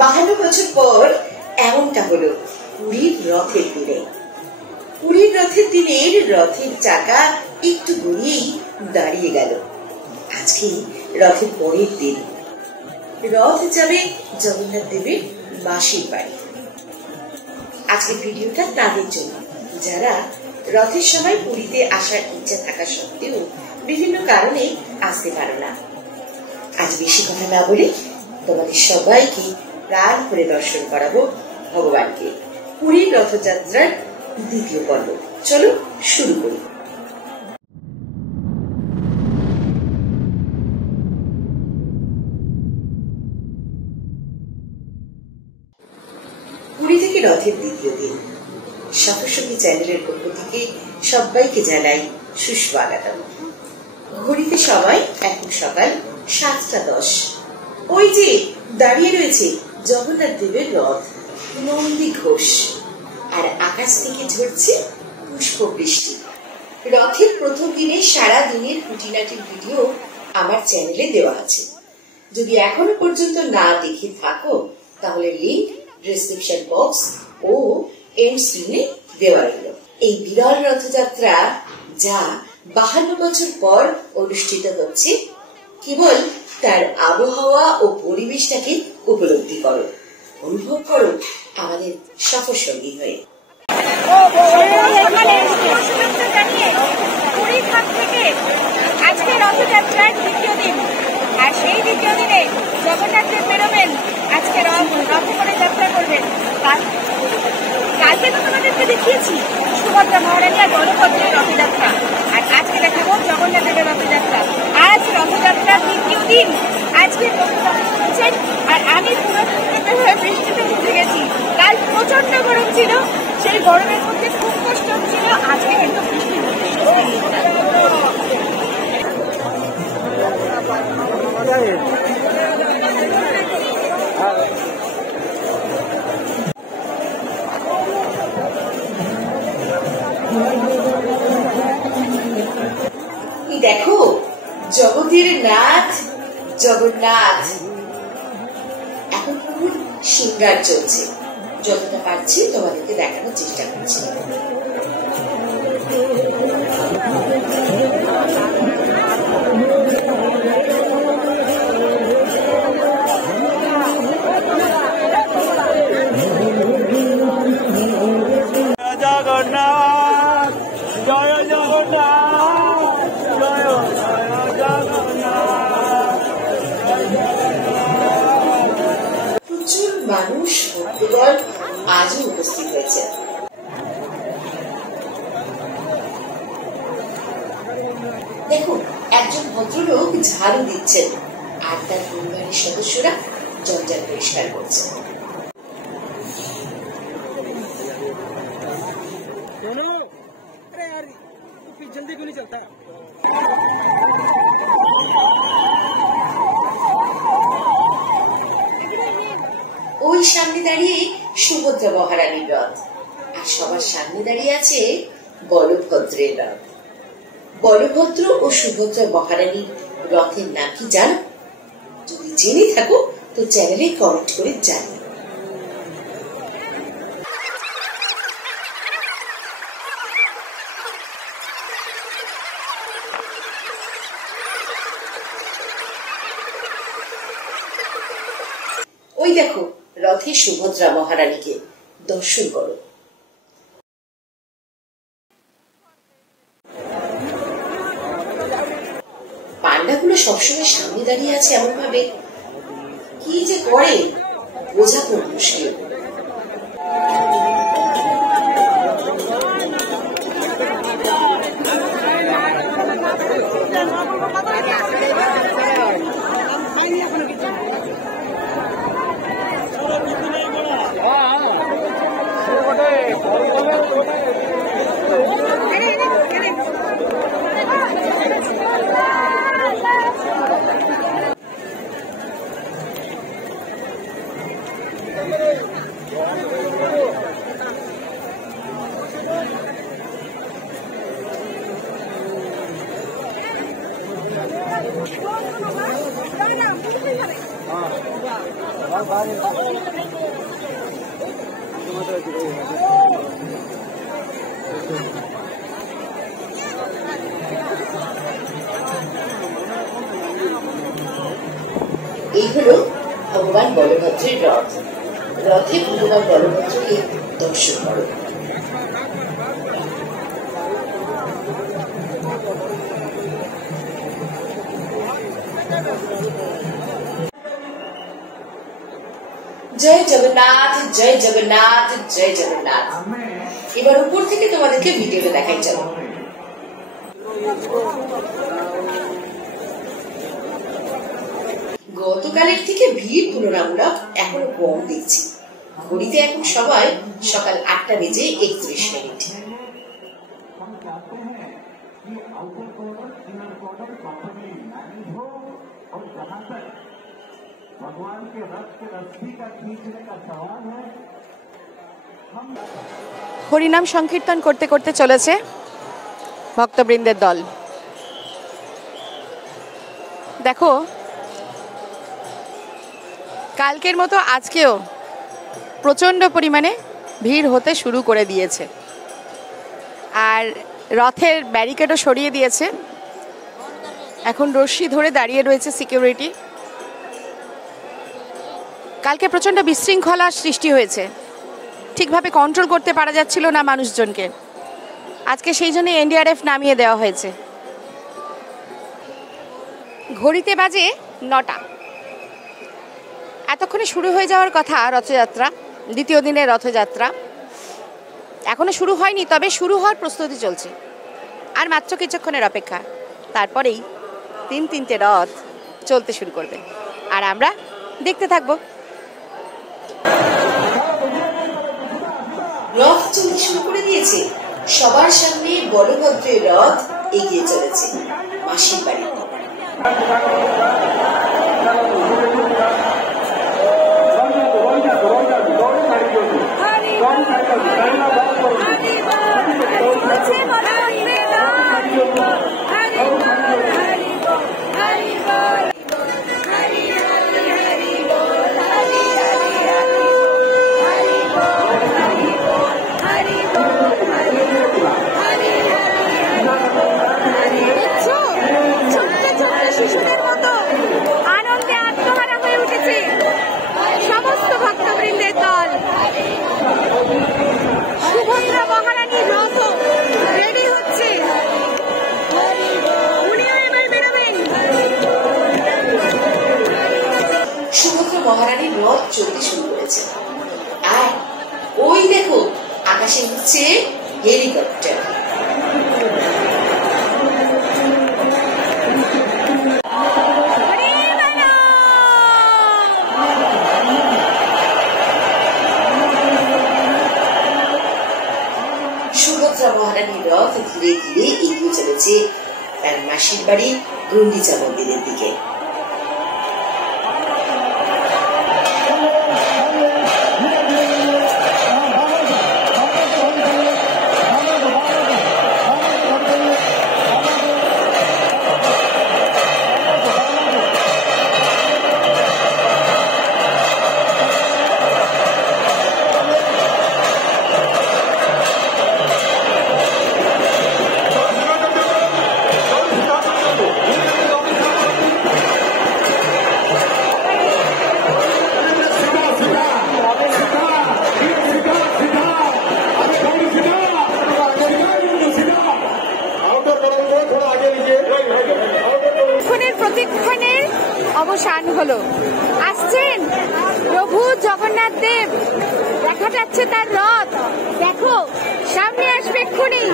52 বছর পর এমনটা হলো পুরীর রথের দিনে। পুরীর রথের দিনের রথের চাকা একটু গড়িয়েই দাঁড়িয়ে গেল। আজকে রথের পরের দিন, রথ যাবে জগন্নাথ দেবের মাসির বাড়ি। আজকের ভিডিওটা তাদের জন্য যারা রথের সময় পুরীতে আসার ইচ্ছা থাকা সত্ত্বেও বিভিন্ন কারণে আসতে পারো না। আজ বেশি কথা না বলে তোমাদের সবাইকে প্রাণ করে দর্শন করাবো ভগবানকে। পুরীর রথযাত্রার দ্বিতীয় পর্ব, চলো শুরু করি। পুরী থেকে রথের দ্বিতীয় দিন, সঙ্গে চ্যানেলের পক্ষ থেকে সবাইকে জানাই সুস্বাগতম। ঘড়িতে সময় এখন সকাল 7:10। ওই যে দাঁড়িয়ে রয়েছে জগন্নাথ দেবের রথ নন্দী ঘোষ, আর আকাশ থেকে ঝরছে পুষ্প বৃষ্টি। রথের প্রথম দিনে সারা দিনের খুঁটিনাটির ভিডিও আমার চ্যানেলে দেওয়া আছে। যদি এখনো পর্যন্ত না দেখে থাকো তাহলে লিংক ডেসক্রিপশন বক্স ও এন্ড স্ক্রিনে দেওয়া রইল। এই বিরল রথযাত্রা যা 52 বছর পর অনুষ্ঠিত হচ্ছে, কেবল তার আবহাওয়া ও পরিবেশটাকে উপলব্ধি করো, অনুভব করো আমাদের সফর সঙ্গী হয়ে। আজকে রথযাত্রার দ্বিতীয় দিন, আর সেই দ্বিতীয় দিনে জগন্নাথ দেব বেরোবেন। আজকে রথে করে যাত্রা করবেন। কালকে তো তোমাদেরকে দেখিয়েছি সুভদ্রা মহারানী আর বলভদ্রের রথযাত্রা, আর আজকে দেখাবো জগন্নাথ দেবের রথযাত্রা। আজ রথযাত্রার দ্বিতীয় দিন। আজকে বলছেন, আর আমি পুরো বৃষ্টিতে ভিজে গেছি। কাল প্রচন্ড গরম ছিল, সেই গরমের মধ্যে খুব কষ্ট হচ্ছিল। আজকে কিন্তু দেখো জগতের নাথ জগন্নাথ। এখন খুব সিঙ্গার চলছে, যতটা পারছি তোমাদেরকে দেখানোর চেষ্টা করছি। জগন্নাথ জয় জগন্নাথ জয় প্রচুর মানুষ ভক্তগণ আজও উপস্থিত হয়েছে। দেখুন, একজন ভদ্রলোক ঝাড়ু দিচ্ছেন আর তার পরিবারের সদস্যরা জঞ্জাল পরিষ্কার করছে। ওই সামনে দাঁড়িয়ে সুভদ্রা মহারানীর রথ, আর সবার সামনে দাঁড়িয়ে আছে বলভদ্রের রথ। বলভদ্র ও সুভদ্রা মহারানীর রথের নাম কি জানো? যদি জেনে থাকো তো চ্যানেলে কমেন্ট করে জানিও। ওই দেখো রথে সুভদ্রা মহারানীকে দর্শন করো। পান্ডাগুলো সবসময় সামনে দাঁড়িয়ে আছে এমন ভাবে, কি যে করে বোঝা খুব মুশকিল। Bye. এই হলো ভগবান বলভদ্রের রথ। রথে ভগবান বলভদ্রকে দর্শন করো। জয় জগন্নাথ, জয় জগন্নাথ, জয় জগন্নাথ। এবার উপর থেকে তোমাদেরকে ভিডিওটা দেখাই চলো। গতকালের থেকে ভিড় তুলনামূলক এখনো কম দেখছি। ঘড়িতে এখন সবাই সকাল 8টা বেজে 31 মিনিট। হরিনাম সংকীর্তন করতে করতে চলেছে ভক্তবৃন্দের দল। দেখো, কালকের মতো আজকেও প্রচণ্ড পরিমাণে ভিড় হতে শুরু করে দিয়েছে, আর রথের ব্যারিকেডও সরিয়ে দিয়েছে। এখন রশ্মি ধরে দাঁড়িয়ে রয়েছে সিকিউরিটি। কালকে প্রচণ্ড বিশৃঙ্খলার সৃষ্টি হয়েছে, ঠিকভাবে কন্ট্রোল করতে পারা যাচ্ছিল না মানুষজনকে। আজকে সেই জন্য এনডিআরএফ নামিয়ে দেওয়া হয়েছে। ঘড়িতে বাজে 9টা। এতক্ষণে শুরু হয়ে যাওয়ার কথা রথযাত্রা, দ্বিতীয় দিনের রথযাত্রা। এখনো শুরু হয়নি, তবে শুরু হওয়ার প্রস্তুতি চলছে। আর মাত্র কিছুক্ষণের অপেক্ষা, তারপরেই তিনটে রথ চলতে শুরু করবে, আর আমরা দেখতে থাকবো। রথ চলতে শুরু করে দিয়েছে। সবার সামনে বলভদ্রের রথ এগিয়ে চলেছে মাসির বাড়ি। আনন্দে আত্মহারা হয়ে উঠেছে সমস্ত ভক্তবৃন্দের দল। সুভদ্রা মহারানীর রথ রেডি হচ্ছে, উনিও এবার বেরোবেন। সুভদ্রা মহারানীর রথ চলতে শুরু করেছে, আর ওই দেখো আকাশে উঠছে হেলিকপ্টার। সুভদ্রা মহারানীর রথ ধীরে ধীরে এগিয়ে চলেছে তার মাসির বাড়ি গুন্ডিচা মন্দিরের দিকে। প্রতিক্ষণের অবসান হলো। আসছেন প্রভু জগন্নাথ দেব, দেখা যাচ্ছে তার রথ। দেখো, সামনে আসবে এক্ষুনি।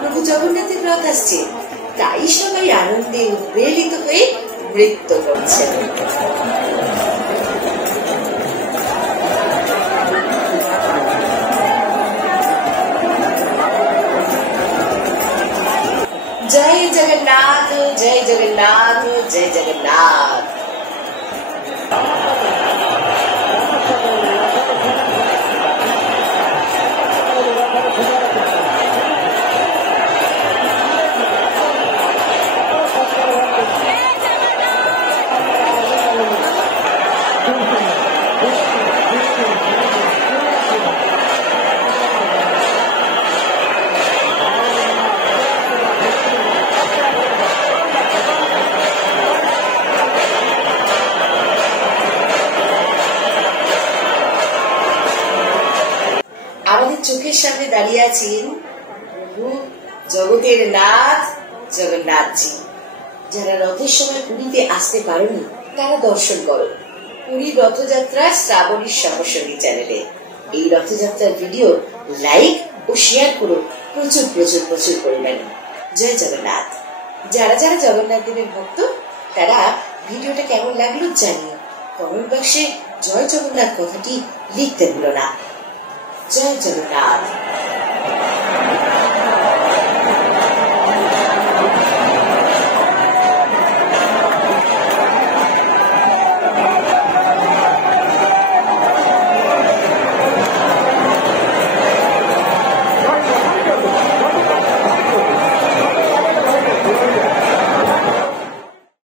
প্রভু জগন্নাথের রথ আসছে, তাই সবাই আনন্দে উদ্বেলিত হয়ে নৃত্য করছে। আমাদের চোখের সামনে দাঁড়িয়ে আছেন প্রভু জগতের নাথ জগন্নাথজি। যারা রথের সময় পুরীতে আসতে পারেনি তারা দর্শন করো পুরীর রথযাত্রা শ্রাবণীর সঙ্গে চ্যানেলে। এই রথযাত্রার ভিডিও লাইক ও শেয়ার করো প্রচুর প্রচুর প্রচুর পরিমাণে। জয় জগন্নাথ। যারা যারা জগন্নাথ দেবের ভক্ত তারা ভিডিওটা কেমন লাগলো জানিও। কমেন্ট বক্সে জয় জগন্নাথ কথাটি লিখতে ভুলো না। জয় জগন্নাথ।